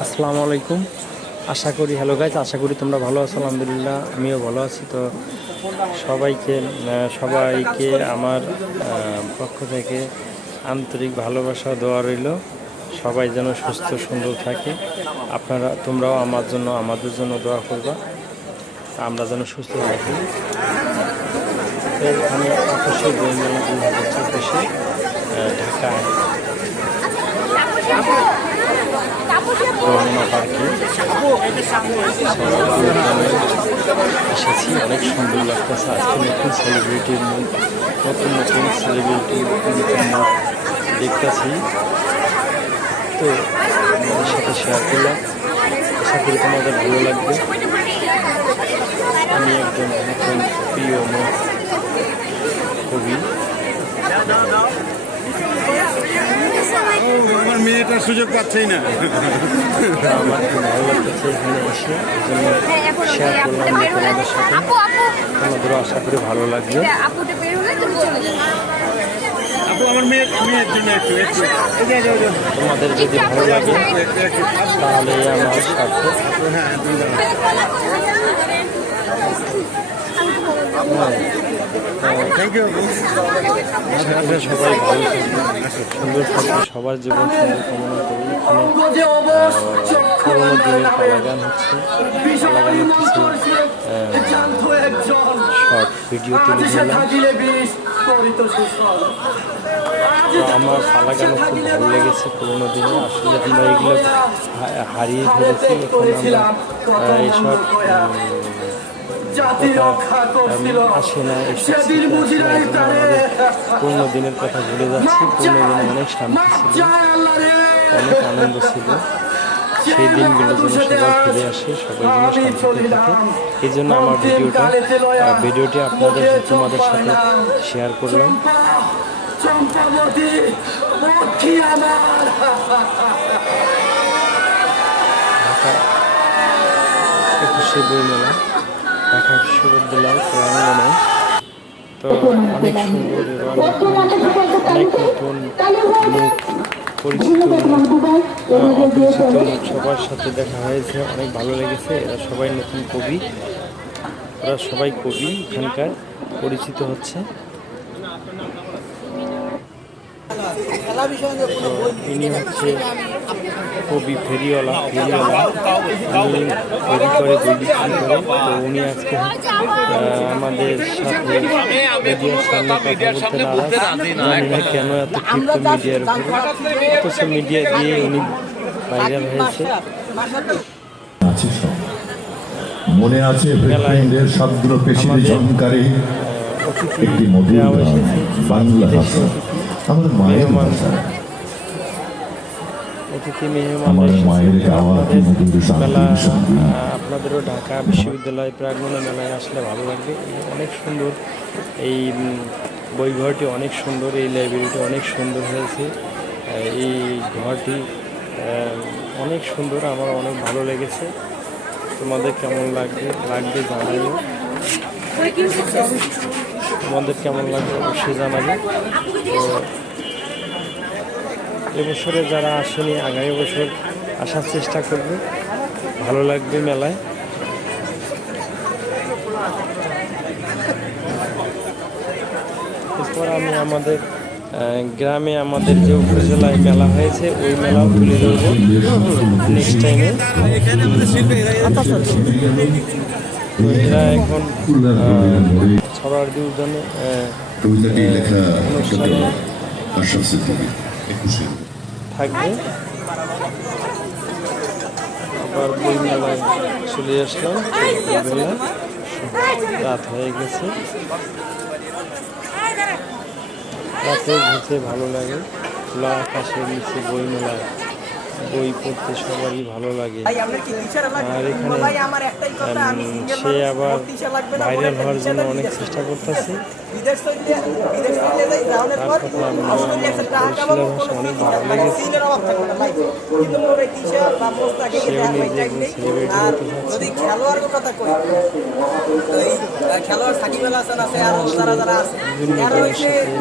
আসসালামু আলাইকুম আশা করি হ্যালো গাইজ আশা করি তোমরা ভালো আছো আলহামদুলিল্লাহ আমিও ভালো আছি। তো সবাইকে সবাইকে আমার পক্ষ থেকে আন্তরিক ভালোবাসা দেওয়া রইল। সবাই যেন সুস্থ সুন্দর থাকে। আপনারা তোমরাও আমার জন্য আমাদের জন্য দোয়া করবা। আমরা যেন সুস্থ থাকি। এখানে অবশ্যই বইমেলা দুই হাজার চব্বিশে ঢাকায় রমনা পার্কে এসেছি, অনেক সুন্দর লাগতেছে। আজকে নতুন সেলিব্রিটির মুখ নতুন নতুন সেলিব্রিটি নতুন নতুন মুখ দেখতেছি। তো আমাদের সাথে শেয়ার করলাম। আশা করি তোমাদের ভালো লাগবে। আমি একজন নতুন প্রিয় কবি। আমার মেয়েটার সুযোগ পাচ্ছেই না আমার খুব ভালো লাগতেছে এখানে এসে শেয়ার করলাম তোমাদের সাথে তোমাদেরও আশা করি ভালো লাগবে তোমাদের যদি ভালো লাগে একটু, একটু, তাহলে আমার সাথে হ্যাঁ। থ্যাংক ইউ আপু আপনারা সবাই ভালো সুন্দর থাকবে সবার জীবন সুন্দর কামনা করি। এখানে পুরোনো দিনের পালাগান হচ্ছে। কিছু শর্ট ভিডিও তুলে তো আমার পালাগানও খুব ভালো লেগেছে পুরোনো দিনে। আসলে আমরা এগুলো হারিয়ে ফেলেছি। এখন আমরা এইসব পুরোনো দিনের কথা ভুলে যাচ্ছি পুরোনো দিনে অনেক শান্তি ছিল। অনেক আনন্দ ছিল। সেই দিনগুলো যেন সবাই ফিরে আসে সবাই যেন শান্তিতে থাকে। এই জন্য আমার ভিডিওটা ভিডিওটি আপনাদের তোমাদের সাথে শেয়ার করলাম। চম্পাবতী আমার। একুশে বইমেলা। ঢাকা বিশ্ববিদ্যালয় প্রাঙ্গণে। তো অনেক সুন্দর এবং অনেক নতুন মুখ পরিচিত অপরিচিত মুখ সবার সাথে দেখা হয়েছে অনেক ভালো লেগেছে। এরা সবাই নতুন কবি। ওরা সবাই কবি এখানকার পরিচিত হচ্ছে। ইনি হচ্ছে কবি ফেরিওয়ালা ফেরিওয়ালা উনি ফেরি করে বই বিক্রি করে। তো উনি আজকে আমাদের সাথে মিডিয়ার সামনে কথা বলতে নারাজ না। কেন এত ক্ষিপ্ত মিডিয়ার উপরে? অথচ মিডিয়া দিয়ে উনি ভাইরাল হয়েছে। মনে আছে সাদ্র পেশির ঝঙ্কারে অতিথি একটি মধুর বাংলা ভাষা। আমার মায়ের ভাষা। আহ, আপনাদেরও ঢাকা বিশ্ববিদ্যালয় প্রাঙ্গণে মেলায় আসলে ভালো লাগবে। অনেক সুন্দর এই উম, বইঘরটি অনেক সুন্দর এই লাইব্রেরিটি অনেক সুন্দর হয়েছে। এই ঘরটি অনেক সুন্দর আমার অনেক ভালো লেগেছে। তোমাদের কেমন লাগবে লাগবে জানাইও তোমাদের কেমন লাগবে অবশ্যই জানাবে। তো এবছরে যারা আসেনি আগামী বছর আসার চেষ্টা করবে। ভালো লাগবে মেলায়। এরপর আমি আমাদের গ্রামে আমাদের যে উপজেলায় মেলা হয়েছে ওই মেলাও তুলে ধরবো নেক্সট টাইমে এরা এখন ছড়ার লেখা অনুষ্ঠানে থাকবে। আবার বই মেলায় চলে আসলাম। রাত হয়ে গেছে। রাতে ঘুরতে ভালো লাগে। খোলা আকাশের নিচে বই মেলায় বই পড়তে সবারই ভালো লাগে। আর এখানে সে আবার ভাইরাল হওয়ার জন্য অনেক চেষ্টা করতেছে। অনেক ভালো মানে লেগেছে। সেও নিজে একজন হতে চাচ্ছে। খেলোয়াড়ের কথা কই খেলোয়াড় সাকিব আল হাসান আছে আর যারা যারা আছে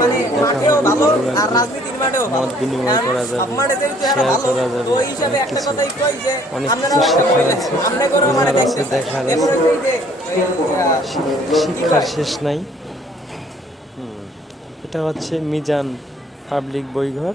মানে মাঠেও ভালো আর রাজনীতির মাঠেও ভালো। মত বিনিময় কারণ করা যাবে, ভালো করা যাবে, অনেক একটা কিছু। কথাই অনেক কিছু শেখার আছে, মানে বোঝার দেখার শিক্ষার শেষ নাই। এটা হচ্ছে মিজান পাবলিক বইঘর।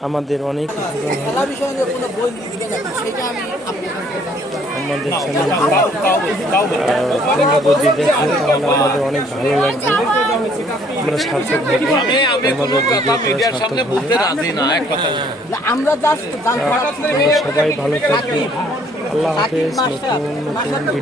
আমাদের অনেক উপকার। খেলা বিষয়ে যে কোনো বই লিখে যাবে সেটা আমি আমাদের যদি দেখো তাহলে আমাদের অনেক ভালো লাগবে আমরা সার্থক আমাদের আমরা সবাই ভালো থাকবে আল্লাহ হাফেজ নতুন নতুন